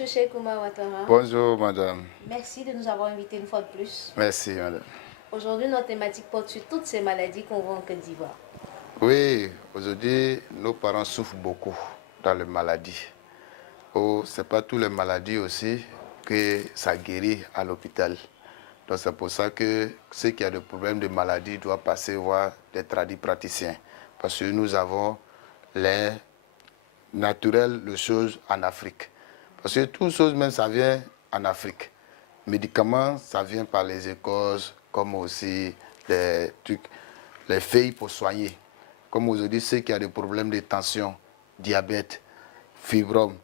Monsieur Cheikh Oumar Ouattara. Bonjour, madame. Merci de nous avoir invités une fois de plus. Merci, madame. Aujourd'hui, notre thématique porte sur toutes ces maladies qu'on voit en Côte d'Ivoire. Oui, aujourd'hui, nos parents souffrent beaucoup dans les maladies. Oh, ce n'est pas toutes les maladies aussi que ça guérit à l'hôpital. Donc c'est pour ça que ceux qui ont des problèmes de maladie doivent passer voir des praticiens. Parce que nous avons les naturelles, les choses en Afrique. Parce que toutes choses, même, ça vient en Afrique. Médicaments, ça vient par les Écosses, comme aussi les trucs, les feuilles pour soigner. Comme aujourd'hui, ceux qui ont des problèmes de tension, diabète, fibrome,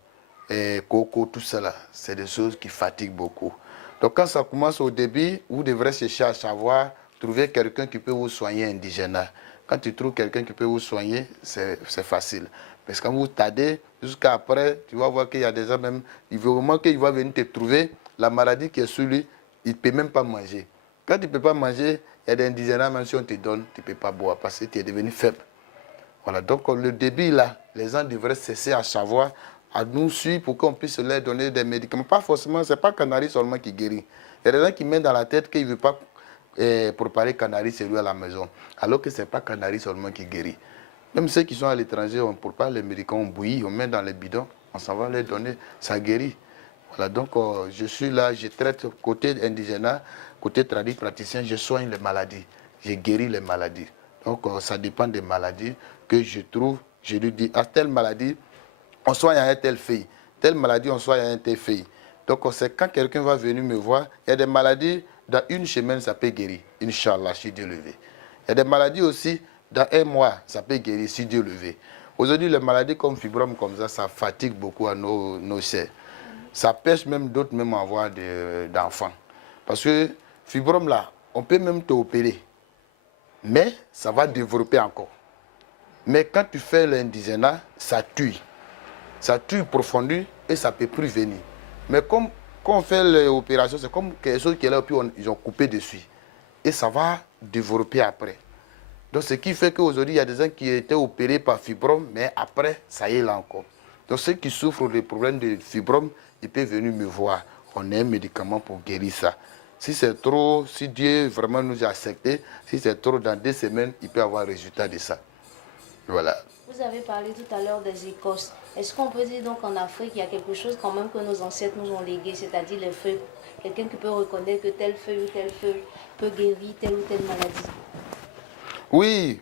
et coco, tout cela, c'est des choses qui fatiguent beaucoup. Donc quand ça commence au début, vous devrez chercher à savoir, trouver quelqu'un qui peut vous soigner indigène. Quand tu trouves quelqu'un qui peut vous soigner, c'est facile. Parce que quand vous tardez, jusqu'à après, tu vas voir qu'il y a des gens même, il veut vraiment qu'il va venir te trouver, la maladie qui est sur lui, il ne peut même pas manger. Quand tu ne peux pas manger, il y a des indigènes, même si on te donne, tu ne peux pas boire parce que tu es devenu faible. Voilà, donc le début là, les gens devraient cesser à savoir, à nous suivre pour qu'on puisse leur donner des médicaments. Pas forcément, ce n'est pas Canaris seulement qui guérit. Il y a des gens qui mettent dans la tête qu'ils ne veulent pas préparer Canaris c'est lui à la maison, alors que ce n'est pas Canaris seulement qui guérit. Même ceux qui sont à l'étranger, on ne prépare les médicaments, on bouillit, on met dans les bidons, on s'en va les donner, ça guérit. Voilà, donc je suis là, je traite côté indigène, côté praticien, je soigne les maladies, je guéris les maladies. Donc ça dépend des maladies que je trouve, je lui dis, à telle maladie, on soigne à un tel fille, telle maladie, on soigne à un tel fille. Donc c'est quand quelqu'un va venir me voir, il y a des maladies, dans une semaine, ça peut guérir, Inch'Allah, si Dieu le veut. Il y a des maladies aussi, dans un mois, ça peut guérir, si Dieu le veut. Aujourd'hui, les maladies comme fibrome, comme ça fatigue beaucoup à nos chairs. Ça pêche même d'autres même à avoir d'enfants. Parce que fibrome là, on peut même t'opérer. Mais ça va développer encore. Mais quand tu fais l'indigénat, ça tue. Ça tue profondément et ça ne peut plus venir. Mais comme quand on fait l'opération, c'est comme quelque chose qui est là, puis ils ont coupé dessus. Et ça va développer après. Donc ce qui fait qu'aujourd'hui, il y a des gens qui étaient opérés par fibrome, mais après, ça y est là encore. Donc ceux qui souffrent des problèmes de fibrome, ils peuvent venir me voir. On a un médicament pour guérir ça. Si c'est trop, si Dieu vraiment nous a accepté, si c'est trop, dans 2 semaines, il peut avoir un résultat de ça. Voilà. Vous avez parlé tout à l'heure des Écosses. Est-ce qu'on peut dire donc en Afrique, il y a quelque chose quand même que nos ancêtres nous ont légué, c'est-à-dire les feuilles. Quelqu'un qui peut reconnaître que telle feuille ou telle feuille peut guérir telle ou telle maladie. Oui,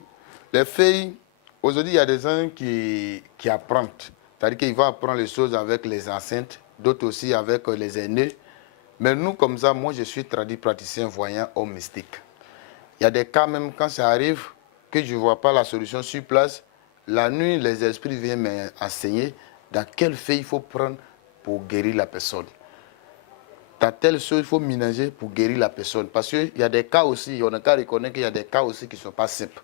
les feuilles, aujourd'hui, il y a des gens qui apprennent. C'est-à-dire qu'ils vont apprendre les choses avec les enceintes, d'autres aussi avec les aînés. Mais nous, comme ça, moi, je suis praticien voyant homme mystique. Il y a des cas même quand ça arrive que je ne vois pas la solution sur place. La nuit, les esprits viennent m'enseigner dans quelle feuille il faut prendre pour guérir la personne. Dans telle chose, il faut ménager pour guérir la personne. Parce qu'il y a des cas aussi, on a qu'à reconnaître qu'il y a des cas aussi qui ne sont pas simples.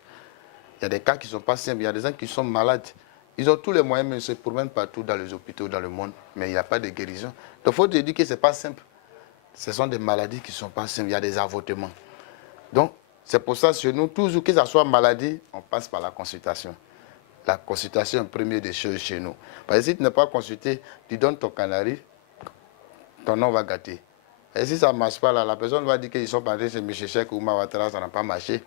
Il y a des cas qui ne sont pas simples. Il y a des gens qui sont malades. Ils ont tous les moyens, mais ils se promènent partout dans les hôpitaux, dans le monde. Mais il n'y a pas de guérison. Donc il faut te dire que ce n'est pas simple. Ce sont des maladies qui ne sont pas simples. Il y a des avortements. Donc, c'est pour ça, chez nous, toujours que ce soit maladie, on passe par la consultation. La consultation est première des choses chez nous. Parce que si tu n'es pas consulté, tu donnes ton canari, ton nom va gâter. Et si ça ne marche pas, là, la personne va dire qu'ils sont partis chez M. Cheikh ou Ouattara, ça n'a pas marché.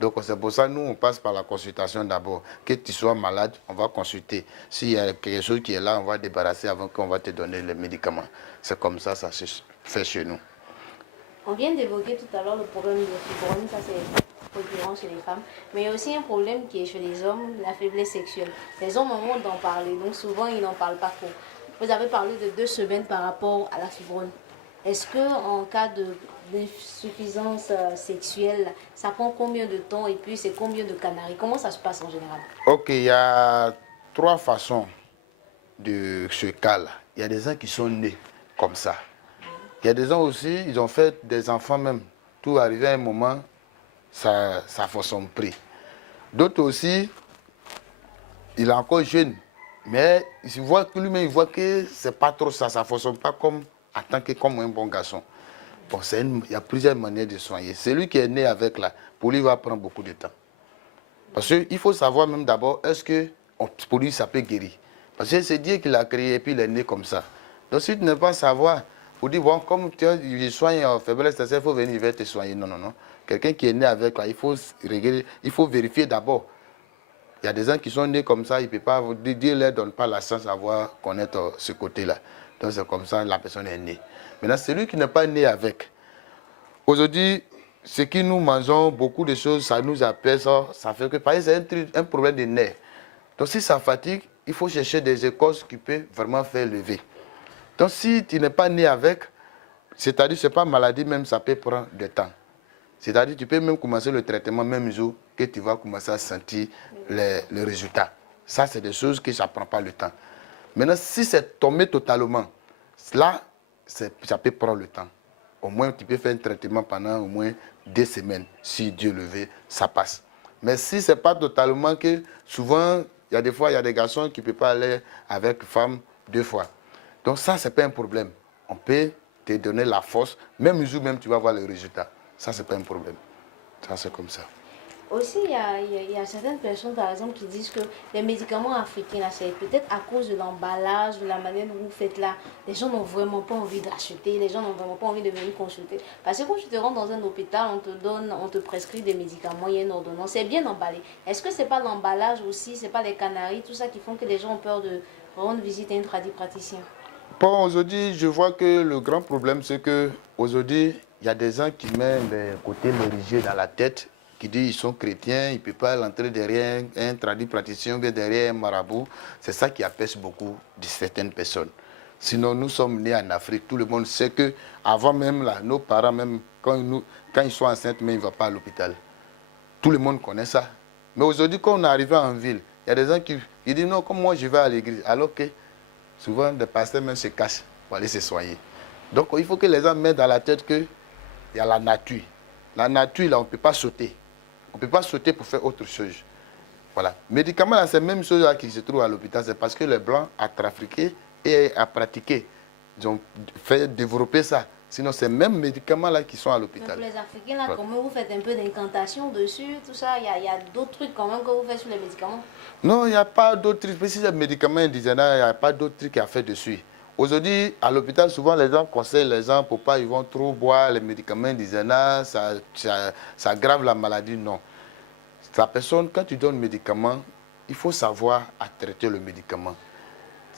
Donc c'est pour ça que nous, on passe par la consultation d'abord. Que tu sois malade, on va consulter. S'il y a quelque chose qui est là, on va débarrasser avant qu'on va te donner les médicaments. C'est comme ça se fait chez nous. On vient d'évoquer tout à l'heure le problème de fibrome, ça c'est récurrent chez les femmes. Mais il y a aussi un problème qui est chez les hommes, la faiblesse sexuelle. Les hommes ont honte d'en parler, donc souvent ils n'en parlent pas trop. Vous avez parlé de 2 semaines par rapport à la fibrome. Est-ce qu'en cas d'insuffisance sexuelle, ça prend combien de temps et puis c'est combien de canaris? Comment ça se passe en général? Ok, il y a 3 façons de ce cas-là. Il y a des gens qui sont nés comme ça. Il y a des gens aussi, ils ont fait des enfants même. Tout arrivé à un moment, ça fait son prix. D'autres aussi, il est encore jeune. Mais il voit que lui-même, il voit que c'est pas trop ça. Ça ne fonctionne pas comme, en tant que comme un bon garçon. Bon, il y a plusieurs manières de soigner. Celui qui est né avec là, pour lui, il va prendre beaucoup de temps. Parce qu'il faut savoir même d'abord, est-ce que pour lui, ça peut guérir. Parce que c'est Dieu qui l'a créé et puis il est né comme ça. Donc si tu ne veux pas savoir, on dit, bon, comme je soigne en faiblesse sexuelle, il faut venir, il va te soigner. Non, non, non. Quelqu'un qui est né avec, là, il faut régler, il faut vérifier d'abord. Il y a des gens qui sont nés comme ça, il ne peut pas, Dieu ne leur donne pas la chance d'avoir connaître ce côté-là. Donc c'est comme ça, la personne est née. Maintenant, celui qui n'est pas né avec, aujourd'hui, ce que nous mangeons, beaucoup de choses, ça nous appelle ça fait que, par exemple, c'est un problème de nerfs. Donc si ça fatigue, il faut chercher des écorces qui peuvent vraiment faire lever. Donc si tu n'es pas né avec, c'est-à-dire que ce n'est pas maladie, même ça peut prendre du temps. C'est-à-dire que tu peux même commencer le traitement même jour que tu vas commencer à sentir le résultat. Ça, c'est des choses que ça ne prend pas le temps. Maintenant, si c'est tombé totalement, là, ça peut prendre le temps. Au moins, tu peux faire un traitement pendant au moins 2 semaines. Si Dieu le veut, ça passe. Mais si ce n'est pas totalement que, souvent, il y a des fois, il y a des garçons qui ne peuvent pas aller avec une femme 2 fois. Donc ça, ce n'est pas un problème. On peut te donner la force, même jour, même tu vas voir le résultat. Ça, ce n'est pas un problème. Ça, c'est comme ça. Aussi, il y a certaines personnes, par exemple, qui disent que les médicaments africains, là, c'est peut-être à cause de l'emballage, de la manière dont vous faites là. Les gens n'ont vraiment pas envie d'acheter, les gens n'ont vraiment pas envie de venir consulter. Parce que quand tu te rends dans un hôpital, on te prescrit des médicaments, il y a une ordonnance, c'est bien emballé. Est-ce que c'est pas l'emballage aussi, c'est pas les canaries, tout ça qui font que les gens ont peur de rendre visite à un praticien? Bon, aujourd'hui, je vois que le grand problème, c'est que aujourd'hui, il y a des gens qui mettent le côté religieux dans la tête, qui disent qu'ils sont chrétiens, ils ne peuvent pas entrer derrière un praticien ou bien derrière un marabout. C'est ça qui apaise beaucoup de certaines personnes. Sinon, nous sommes nés en Afrique. Tout le monde sait que avant même, là, nos parents, même quand ils sont enceintes, mais ils ne vont pas à l'hôpital. Tout le monde connaît ça. Mais aujourd'hui, quand on est arrivé en ville, il y a des gens qui disent non, comme moi, je vais à l'église. Alors que souvent, des pasteurs même se cachent pour aller se soigner. Donc, il faut que les gens mettent dans la tête qu'il y a la nature. La nature, là, on ne peut pas sauter. On ne peut pas sauter pour faire autre chose. Voilà. Médicaments, là, c'est la même chose là, qui se trouve à l'hôpital. C'est parce que les Blancs ont trafiqué et ont pratiqué. Ils ont fait développer ça. Sinon, c'est même médicaments là qui sont à l'hôpital. Mais pour les Africains, là, quand même, vous faites un peu d'incantation dessus, tout ça. Il y a d'autres trucs quand même que vous faites sur les médicaments. Non, il n'y a pas d'autres trucs. Si c'est médicaments indigènes, il n'y a pas d'autres trucs à faire dessus. Aujourd'hui, à l'hôpital, souvent, les gens conseillent les gens pour pas, ils vont trop boire les médicaments indigènes, ça aggrave la maladie. Non. La personne, quand tu donnes un médicament, il faut savoir à traiter le médicament.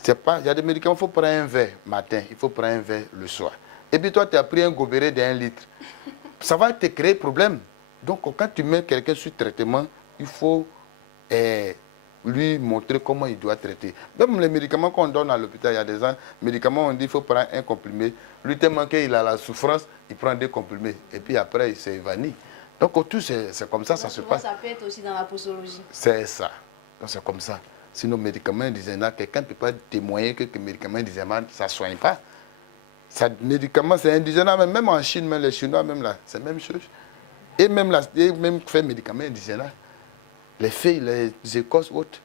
Il y a des médicaments, il faut prendre un verre matin, il faut prendre un verre le soir. Et puis toi, tu as pris un gobelet d'1 litre. Ça va te créer problème. Donc, quand tu mets quelqu'un sur traitement, il faut lui montrer comment il doit traiter. Même les médicaments qu'on donne à l'hôpital, il y a des médicaments, on dit qu'il faut prendre un comprimé. Lui, tellement qu'il a la souffrance, il prend 2 comprimés. Et puis après, il s'évanouit. Donc, tout, c'est comme ça, ça se passe. Ça peut être aussi dans la posologie. C'est ça. Donc, c'est comme ça. Sinon, médicaments indigènes, quelqu'un ne peut pas témoigner que les médicaments indigènes, ça ne soigne pas. Médicaments, c'est indigène, même en Chine, même les Chinois, même là, c'est la même chose. Et même fait médicaments indigènes, les filles, les Écosses, autres.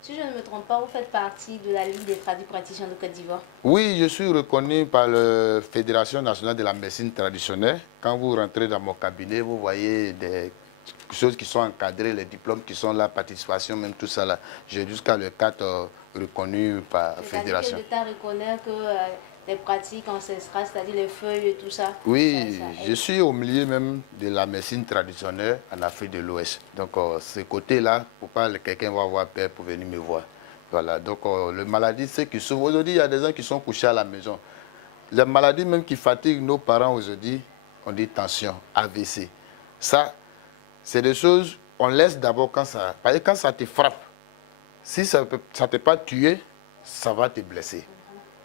Si je ne me trompe pas, vous faites partie de la Ligue des praticiens de Côte d'Ivoire. Oui, je suis reconnu par la Fédération nationale de la médecine traditionnelle. Quand vous rentrez dans mon cabinet, vous voyez des choses qui sont encadrées, les diplômes qui sont là, participation, même tout ça là. J'ai jusqu'à le 4 reconnu par la Fédération. L'État reconnaît que les pratiques ancestrales, c'est-à-dire les feuilles et tout ça. Oui, je suis au milieu même de la médecine traditionnelle en Afrique de l'Ouest. Donc, ce côté-là, pour pas quelqu'un va avoir peur pour venir me voir. Voilà, donc le maladie, c'est que aujourd'hui, il y a des gens qui sont couchés à la maison. Les maladies même qui fatiguent nos parents aujourd'hui, on dit tension, AVC. Ça, c'est des choses, on laisse d'abord quand ça... Parce que quand ça te frappe, si ça ne t'a pas tué, ça va te blesser.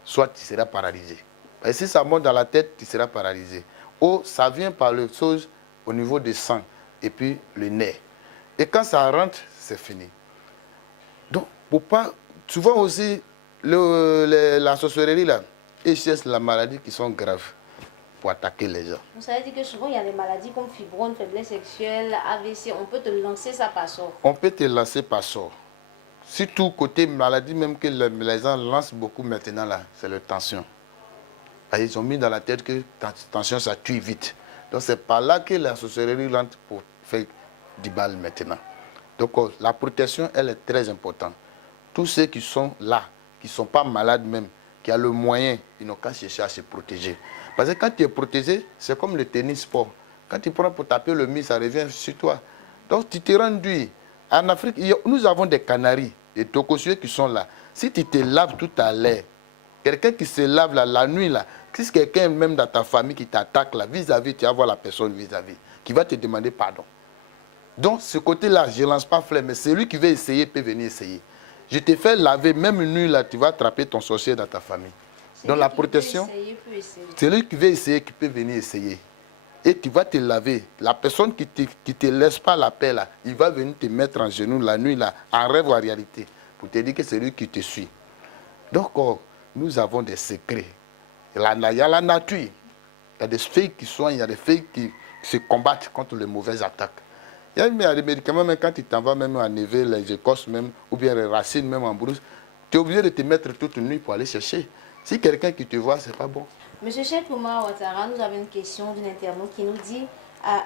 Soit tu seras paralysé. Et si ça monte dans la tête, tu seras paralysé. Ou ça vient par les choses au niveau du sang et puis le nez. Et quand ça rentre, c'est fini. Donc, pour pas... Souvent aussi, la sorcellerie, là, ils cherchent la maladie qui sont graves pour attaquer les gens. Vous savez dire que souvent, il y a des maladies comme fibrome, faiblesse sexuelle, AVC. On peut te lancer ça par sort. On peut te lancer par sort. Surtout côté maladie, même que les gens lancent beaucoup maintenant, là, c'est la tension. Ils ont mis dans la tête que la tension, ça tue vite. Donc c'est par là que la sorcellerie rentre pour faire 10 balles maintenant. Donc la protection, elle est très importante. Tous ceux qui sont là, qui ne sont pas malades même, qui a le moyen, ils n'ont qu'à chercher à se protéger. Parce que quand tu es protégé, c'est comme le tennis sport. Quand tu prends pour taper le mur, ça revient sur toi. Donc tu te renduis. En Afrique, nous avons des canaris, des tocosueux qui sont là. Si tu te laves tout à l'heure, quelqu'un qui se lave là, la nuit, là, si quelqu'un même dans ta famille qui t'attaque là, vis-à-vis, tu vas voir la personne vis-à-vis, qui va te demander pardon. Donc ce côté-là, je ne lance pas flemme, mais celui qui veut essayer peut venir essayer. Je te fais laver, même une nuit, là, tu vas attraper ton sorcier dans ta famille. Donc la protection, c'est celui qui veut essayer qui peut venir essayer. Et tu vas te laver. La personne qui te laisse pas la paix, là, il va venir te mettre en genoux la nuit, là, en rêve ou en réalité, pour te dire que c'est lui qui te suit. Donc, nous avons des secrets. Il y a la nature. Il y a des feuilles qui soignent, il y a des feuilles qui se combattent contre les mauvaises attaques. Il y a des médicaments, même quand tu t'en vas même enlever les écorces, même, ou bien les racines, même en brousse, tu es obligé de te mettre toute une nuit pour aller chercher. Si quelqu'un qui te voit, c'est pas bon. Monsieur Cheikh Oumar Ouattara, nous avons une question d'une internaute qui nous dit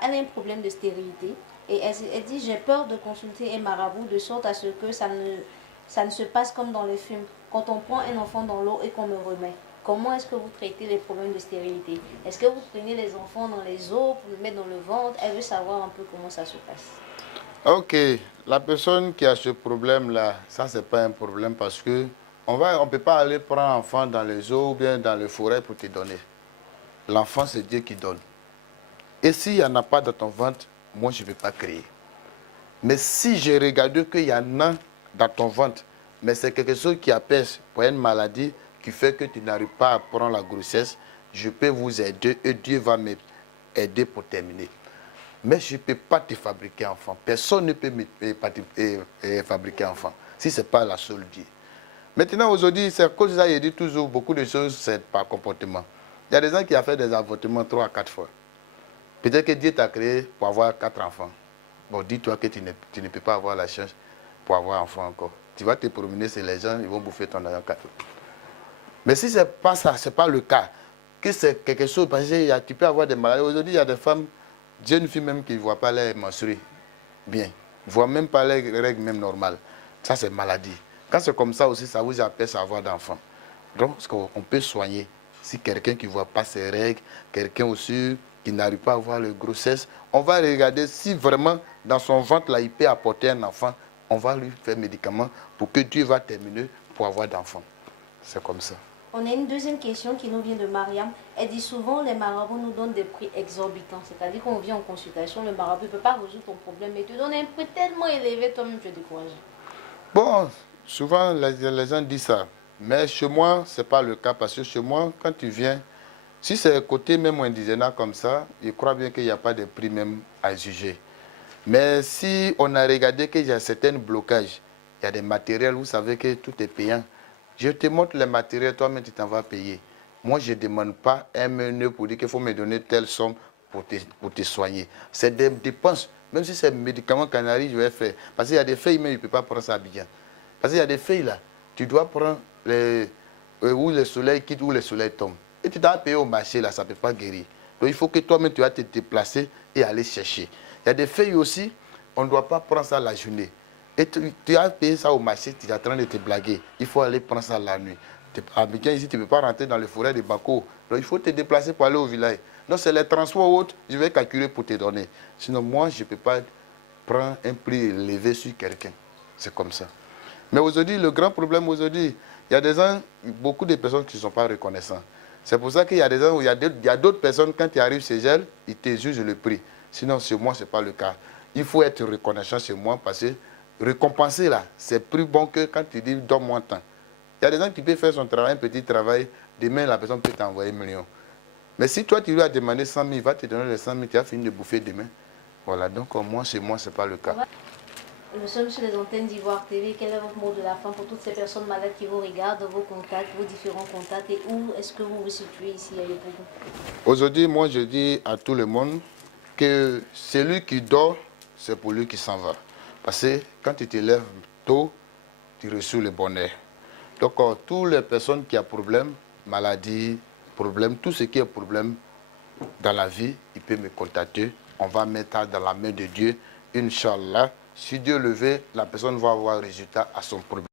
elle a un problème de stérilité et elle dit j'ai peur de consulter un marabout de sorte à ce que ça ne se passe comme dans les films. Quand on prend un enfant dans l'eau et qu'on me remet, comment est-ce que vous traitez les problèmes de stérilité? Est-ce que vous prenez les enfants dans les eaux pour les mettre dans le ventre? Elle veut savoir un peu comment ça se passe. Ok, la personne qui a ce problème-là, ça c'est pas un problème parce que on ne peut pas aller prendre l'enfant dans les eaux ou bien dans les forêts pour te donner. L'enfant, c'est Dieu qui donne. Et s'il n'y en a pas dans ton ventre, moi, je ne vais pas créer. Mais si je regarde qu'il y en a dans ton ventre, mais c'est quelque chose qui apaise pour une maladie qui fait que tu n'arrives pas à prendre la grossesse, je peux vous aider et Dieu va m'aider pour terminer. Mais je ne peux pas te fabriquer enfant. Personne ne peut me fabriquer enfant, si ce n'est pas la seule Dieu. Maintenant, aujourd'hui, c'est à cause de ça, il dit toujours, beaucoup de choses, c'est par comportement. Il y a des gens qui ont fait des avortements 3 à 4 fois. Peut-être que Dieu t'a créé pour avoir 4 enfants. Bon, dis-toi que tu ne peux pas avoir la chance pour avoir un enfant encore. Tu vas te promener sur les gens, ils vont bouffer ton argent. Mais si ce n'est pas ça, ce n'est pas le cas, que c'est quelque chose, parce que tu peux avoir des maladies. Aujourd'hui, il y a des femmes, j'ai une fille même qui ne voit pas les menstruer bien. Ne voit même pas les règles même normales. Ça, c'est maladie. Quand c'est comme ça aussi, ça vous empêche d'avoir d'enfants. Donc, on peut soigner. Si quelqu'un qui ne voit pas ses règles, quelqu'un aussi qui n'arrive pas à avoir la grossesse, on va regarder si vraiment dans son ventre, là, il peut apporter un enfant. On va lui faire médicaments pour que Dieu va terminer pour avoir d'enfants. C'est comme ça. On a une deuxième question qui nous vient de Mariam. Elle dit souvent les marabouts nous donnent des prix exorbitants. C'est-à-dire qu'on vient en consultation, le marabout ne peut pas résoudre ton problème, mais te donne un prix tellement élevé, toi-même tu es découragé. Bon, souvent les gens disent ça. Mais chez moi, ce n'est pas le cas parce que chez moi, quand tu viens, si c'est côté même indigène comme ça, je crois bien qu'il n'y a pas de prix même à juger. Mais si on a regardé qu'il y a certains blocages, il y a des matériels, vous savez que tout est payant. Je te montre les matériels, toi-même tu t'en vas payer. Moi, je ne demande pas un menu pour dire qu'il faut me donner telle somme pour te soigner. C'est des dépenses. Même si c'est un médicament canari, je vais faire. Parce qu'il y a des feuilles, mais il ne peut pas prendre ça bien. Parce qu'il y a des feuilles là, tu dois prendre où le soleil quitte, où le soleil tombe. Et tu dois payer au marché là, ça ne peut pas guérir. Donc il faut que toi-même tu vas te déplacer et aller chercher. Il y a des feuilles aussi, on ne doit pas prendre ça la journée. Et tu as payé ça au marché, tu es en train de te blaguer. Il faut aller prendre ça la nuit. À Abidjan, ici, tu ne peux pas rentrer dans les forêts de Bako. Donc il faut te déplacer pour aller au village. Donc c'est les transports autres, je vais calculer pour te donner. Sinon, moi, je ne peux pas prendre un prix élevé sur quelqu'un. C'est comme ça. Mais aujourd'hui, le grand problème aujourd'hui, il y a des gens, beaucoup de personnes qui ne sont pas reconnaissants. C'est pour ça qu'il y a des gens où il y a d'autres personnes, quand tu arrives chez elles, ils te jugent le prix. Sinon, chez moi, ce n'est pas le cas. Il faut être reconnaissant chez moi parce que récompenser là, c'est plus bon que quand tu dis donne-moi temps. Il y a des gens qui peuvent faire son travail, un petit travail, demain la personne peut t'envoyer 1 million. Mais si toi tu lui as demandé 100 000, il va te donner les 100 000, tu as fini de bouffer demain. Voilà, donc moi, chez moi, ce n'est pas le cas. Nous sommes sur les antennes d'Ivoire TV. Quel est votre mot de la fin pour toutes ces personnes malades qui vous regardent, vos contacts, vos différents contacts et où est-ce que vous vous situez ici à Yopougon? Aujourd'hui, moi, je dis à tout le monde que celui qui dort, c'est pour lui qui s'en va. Parce que quand tu te lèves tôt, tu reçois le bonheur. Donc, toutes les personnes qui ont problème, maladie, problème, tout ce qui est problème dans la vie, il peut me contacter. On va mettre ça dans la main de Dieu. Inch'Allah, si Dieu le veut, la personne va avoir un résultat à son problème.